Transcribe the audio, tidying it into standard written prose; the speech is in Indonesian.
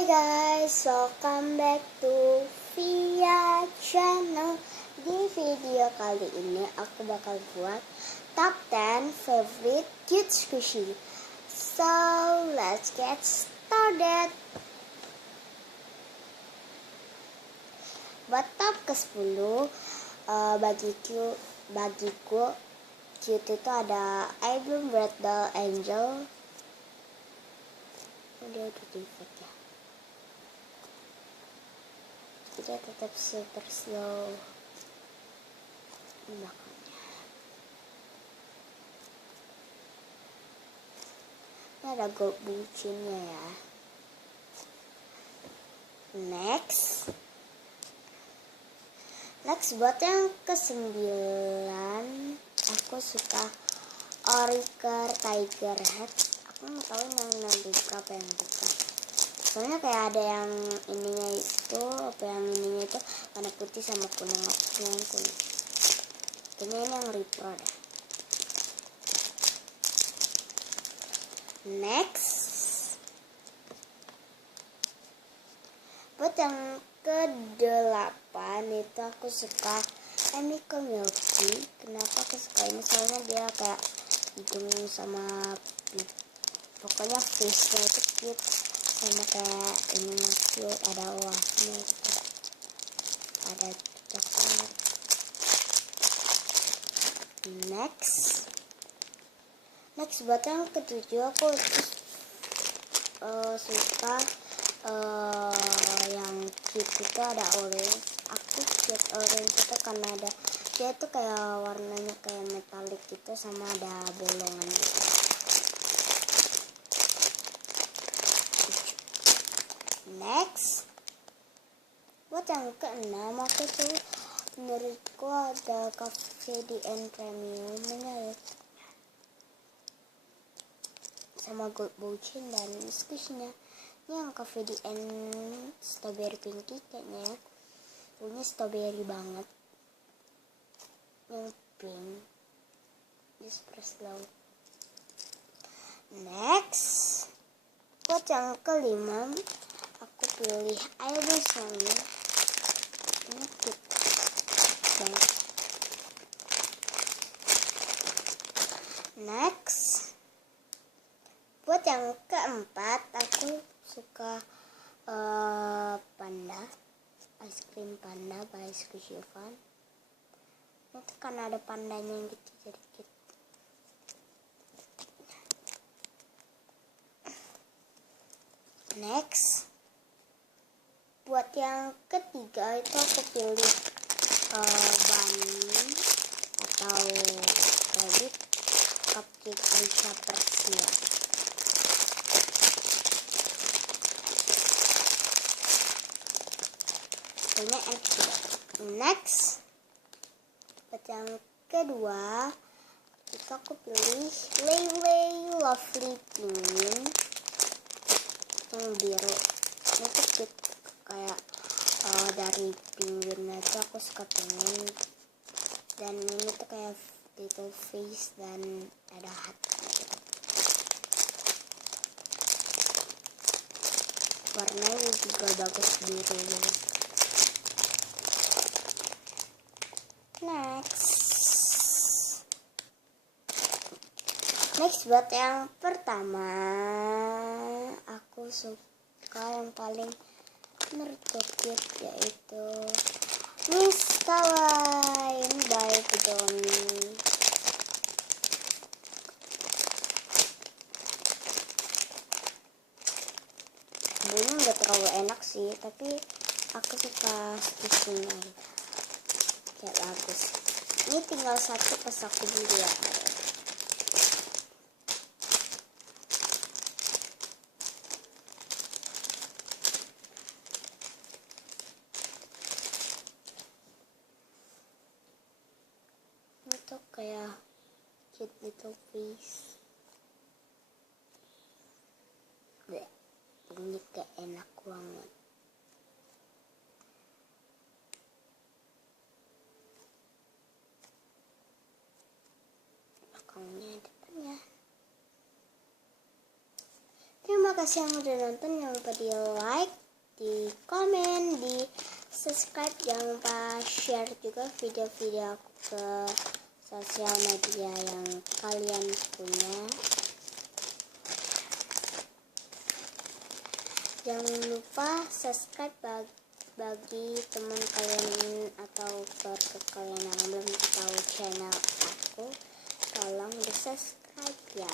Hai guys, welcome back to Via Channel. Di video kali ini aku bakal buat top 10 favorite kids squishy. So let's get started. Buat top ke-10 bagiku cute itu ada I Bloom Red Doll Angel. Dia udah defect ya, dia tetap super slow belakangnya. Ini ada gold bucinnya ya. Next buat yang ke-9 aku suka Oriker Tiger Head. Aku nggak tahu yang nanti berapa yang buka. Soalnya kayak ada yang ininya itu, warna putih sama kuning. Aku yang kuning. Kayaknya ini yang repro deh. Next, buat yang ke-8 itu aku suka Emiko Milky. Kenapa aku suka ini? Soalnya dia kayak hidung sama pokoknya face-nya itu cute, sama kayak ini cute, ada uasnya gitu, ada coklat. Next buat yang ke-7 aku suka yang cute itu ada orange. Aku cute orange itu karena ada dia tuh kayak warnanya kayak metalik gitu, sama ada bolongan gitu. Next, buat yang ke-6 aku tuh menurutku ada Cafe DN Premium ini sama gold bouchin dan squishnya. Ini yang Cafe DN strawberry pinky kayaknya ya, punya strawberry banget, yang pink, just press slow. Next, buat yang ke-5 aku pilih Iris Sony. Ini cute banget. Next, buat yang ke-4 aku suka panda, ice cream panda by Squishy Fun. Itu karena ada pandanya yang gitu jadi cute. Next, buat yang ketiga itu aku pilih bunny atau rabbit cupcake Aisyah Persia. Ini enak. Next, buat yang kedua itu aku pilih Lei Lovely Penguin yang biru. Ini tuh cute, kayak dari penguinnya itu aku suka penguin, dan ini tuh kayak little face dan ada hati. Warnanya juga bagus biru. Next buat yang pertama aku suka yang paling mercukit yaitu Miss Kawaii by Pedoni. Bumbunya nggak terlalu enak sih, tapi aku suka squishing-nya, kayak bagus. Ini tinggal satu pas aku beli ya. Itu kayak cute little face. Ini kayak enak banget. Belakangnya, depannya. Terima kasih yang udah nonton. Jangan lupa di like, di komen, di subscribe. Jangan lupa share juga video-video aku ke sosial media yang kalian punya. Jangan lupa subscribe bagi teman kalian atau keluarga kalian yang belum tahu channel aku. Tolong di subscribe ya.